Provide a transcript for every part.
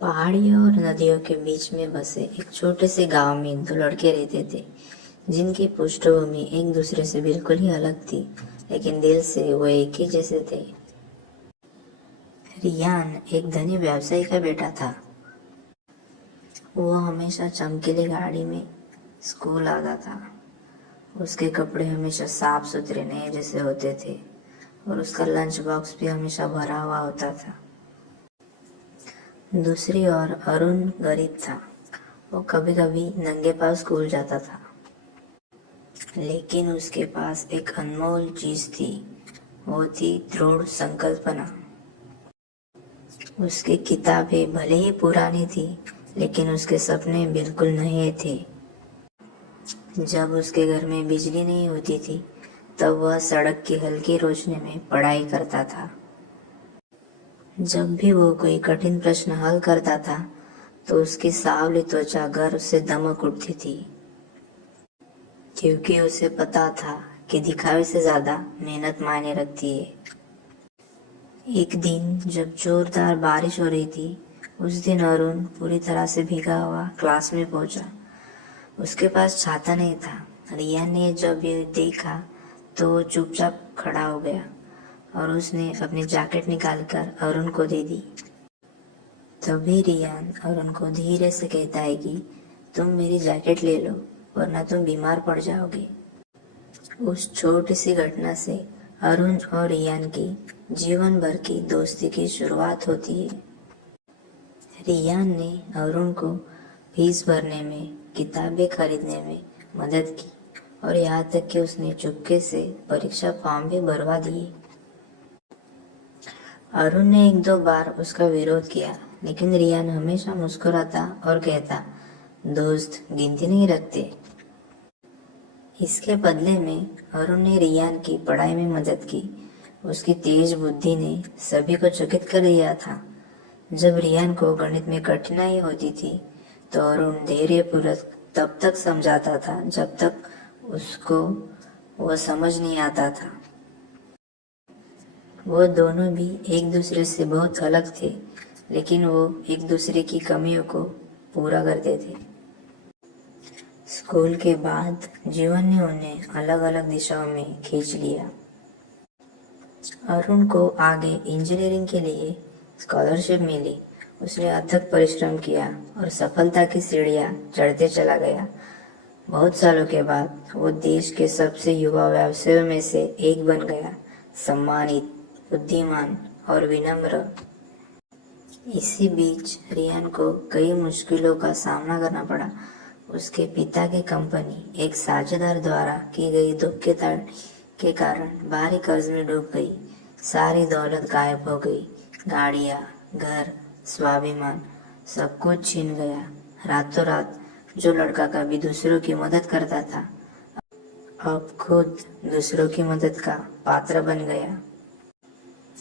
पहाड़ियों और नदियों के बीच में बसे एक छोटे से गांव में दो लड़के रहते थे, जिनकी पृष्ठभूमि एक दूसरे से बिल्कुल ही अलग थी, लेकिन दिल से वो एक ही जैसे थे। रियान एक धनी व्यवसायी का बेटा था। वो हमेशा चमकीली गाड़ी में स्कूल आता था। उसके कपड़े हमेशा साफ सुथरे नए जैसे होते थे और उसका लंच बॉक्स भी हमेशा भरा हुआ होता था। दूसरी ओर अरुण गरीब था। वो कभी कभी नंगे पाँव स्कूल जाता था, लेकिन उसके पास एक अनमोल चीज थी। वो थी दृढ़ संकल्पना। उसकी किताबें भले ही पुरानी थी, लेकिन उसके सपने बिल्कुल नए थे। जब उसके घर में बिजली नहीं होती थी, तब वह सड़क की हल्की रोशनी में पढ़ाई करता था। जब भी वो कोई कठिन प्रश्न हल करता था, तो उसकी सांवली त्वचा गर्व से दमक उठती थी, क्योंकि उसे पता था कि दिखावे से ज्यादा मेहनत मायने रखती है। एक दिन जब जोरदार बारिश हो रही थी, उस दिन अरुण पूरी तरह से भीगा हुआ क्लास में पहुंचा। उसके पास छाता नहीं था। रिया ने जब ये देखा तो वो चुपचाप खड़ा हो गया और उसने अपनी जैकेट निकालकर अरुण को दे दी। तभी रियान अरुण को धीरे से कहता है कि तुम मेरी जैकेट ले लो, वरना तुम बीमार पड़ जाओगे। उस छोटी सी घटना से अरुण और रियान की जीवन भर की दोस्ती की शुरुआत होती है। रियान ने अरुण को फीस भरने में, किताबें खरीदने में मदद की और यहाँ तक कि उसने चुपके से परीक्षा फॉर्म भी भरवा दिए। अरुण ने एक दो बार उसका विरोध किया, लेकिन रियान हमेशा मुस्कुराता और कहता, दोस्त गिनती नहीं रखते। इसके बदले में अरुण ने रियान की पढ़ाई में मदद की। उसकी तेज बुद्धि ने सभी को चकित कर दिया था। जब रियान को गणित में कठिनाई होती थी, तो अरुण धैर्यपूर्वक तब तक समझाता था जब तक उसको वो समझ नहीं आता था। वो दोनों भी एक दूसरे से बहुत अलग थे, लेकिन वो एक दूसरे की कमियों को पूरा करते थे। स्कूल के बाद जीवन ने उन्हें अलग अलग दिशाओं में खींच लिया। अरुण को आगे इंजीनियरिंग के लिए स्कॉलरशिप मिली। उसने अथक परिश्रम किया और सफलता की सीढ़ियां चढ़ते चला गया। बहुत सालों के बाद वो देश के सबसे युवा व्यवसायियों में से एक बन गया, सम्मानित, बुद्धिमान और विनम्र। इसी बीच रियान को कई मुश्किलों का सामना करना पड़ा। उसके पिता की कंपनी एक साझेदार द्वारा की गई धोखाधड़ी के कारण भारी कर्ज में डूब गई। सारी दौलत गायब हो गई। गाड़ियाँ, घर, स्वाभिमान, सब कुछ छीन गया। रातों रात जो लड़का कभी दूसरों की मदद करता था, अब खुद दूसरों की मदद का पात्र बन गया।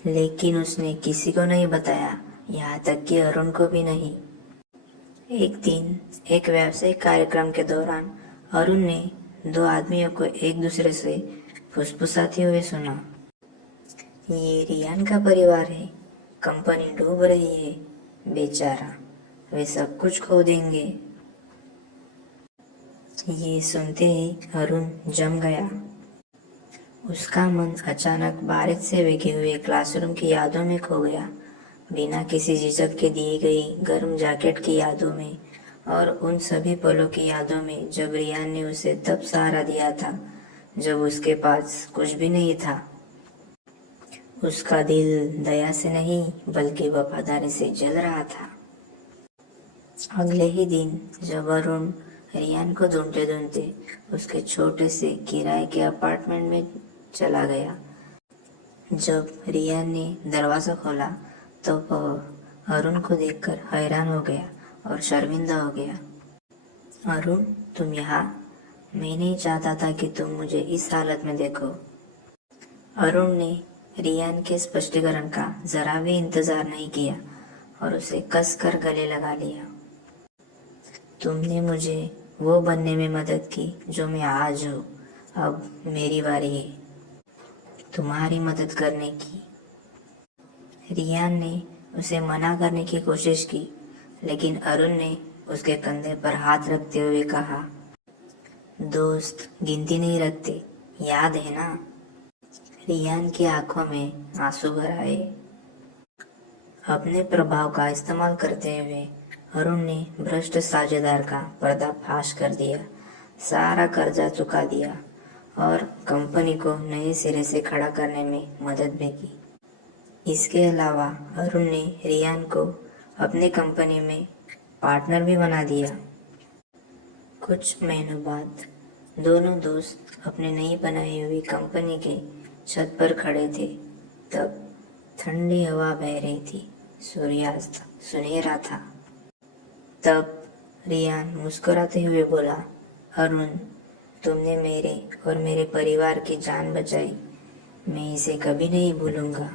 लेकिन उसने किसी को नहीं बताया, यहाँ तक कि अरुण को भी नहीं। एक दिन एक व्यावसायिक कार्यक्रम के दौरान अरुण ने दो आदमियों को एक दूसरे से फुसफुसाते हुए सुना, ये रियान का परिवार है, कंपनी डूब रही है, बेचारा, वे सब कुछ खो देंगे। ये सुनते ही अरुण जम गया। उसका मन अचानक बारिश से भीगे हुए क्लासरूम की यादों में खो गया, बिना किसी झिझक के दी गई गर्म जैकेट की यादों में और उन सभी पलों की यादों में जब रियान ने उसे तब सहारा दिया था जब उसके पास कुछ भी नहीं था। उसका दिल दया से नहीं बल्कि वफादारी से जल रहा था। अगले ही दिन जब अरुण रियान को ढूंढते ढूंढते उसके छोटे से किराए के अपार्टमेंट में चला गया, जब रियान ने दरवाजा खोला तो वह अरुण को देखकर हैरान हो गया और शर्मिंदा हो गया। अरुण, तुम यहाँ? मैं नहीं चाहता था कि तुम मुझे इस हालत में देखो। अरुण ने रियान के स्पष्टीकरण का जरा भी इंतजार नहीं किया और उसे कसकर गले लगा लिया। तुमने मुझे वो बनने में मदद की जो मैं आज हूँ। अब मेरी बारी है तुम्हारी मदद करने की। रियान ने उसे मना करने की कोशिश की, लेकिन अरुण ने उसके कंधे पर हाथ रखते हुए कहा, दोस्त गिनती नहीं रखते, याद है ना? रियान की आंखों में आंसू भर आए। अपने प्रभाव का इस्तेमाल करते हुए अरुण ने भ्रष्ट साझेदार का पर्दाफाश कर दिया, सारा कर्जा चुका दिया और कंपनी को नए सिरे से खड़ा करने में मदद भी की। इसके अलावा अरुण ने रियान को अपनी कंपनी में पार्टनर भी बना दिया। कुछ महीनों बाद दोनों दोस्त अपनी नई बनाई हुई कंपनी के छत पर खड़े थे। तब ठंडी हवा बह रही थी, सूर्यास्त सुनहरा था। तब रियान मुस्कुराते हुए बोला, अरुण, तुमने मेरे और मेरे परिवार की जान बचाई, मैं इसे कभी नहीं भूलूंगा।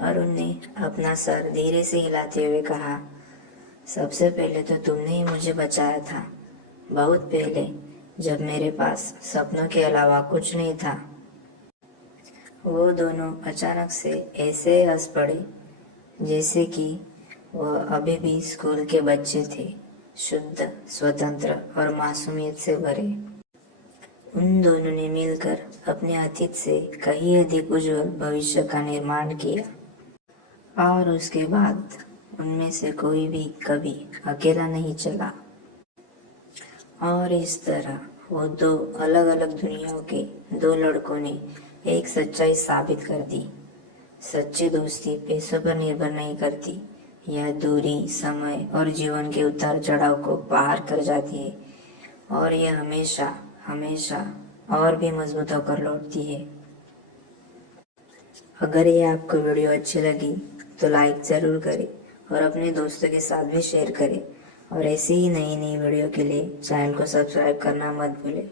अरुण ने अपना सर धीरे से हिलाते हुए कहा, सबसे पहले तो तुमने ही मुझे बचाया था, बहुत पहले, जब मेरे पास सपनों के अलावा कुछ नहीं था। वो दोनों अचानक से ऐसे हंस पड़े जैसे कि वह अभी भी स्कूल के बच्चे थे, शुद्ध, स्वतंत्र और मासूमियत से भरे। उन दोनों ने मिलकर अपने अतीत से कहीं अधिक उज्जवल भविष्य का निर्माण किया और उसके बाद उनमें से कोई भी कभी अकेला नहीं चला। और इस तरह वो दो अलग अलग दुनियाओं के दो लड़कों ने एक सच्चाई साबित कर दी। सच्ची दोस्ती पैसों पर निर्भर नहीं करती, यह दूरी, समय और जीवन के उतार चढ़ाव को पार कर जाती है और यह हमेशा हमेशा और भी मजबूत होकर लौटती है। अगर ये आपको वीडियो अच्छी लगी तो लाइक ज़रूर करें और अपने दोस्तों के साथ भी शेयर करें और ऐसी ही नई नई वीडियो के लिए चैनल को सब्सक्राइब करना मत भूलें।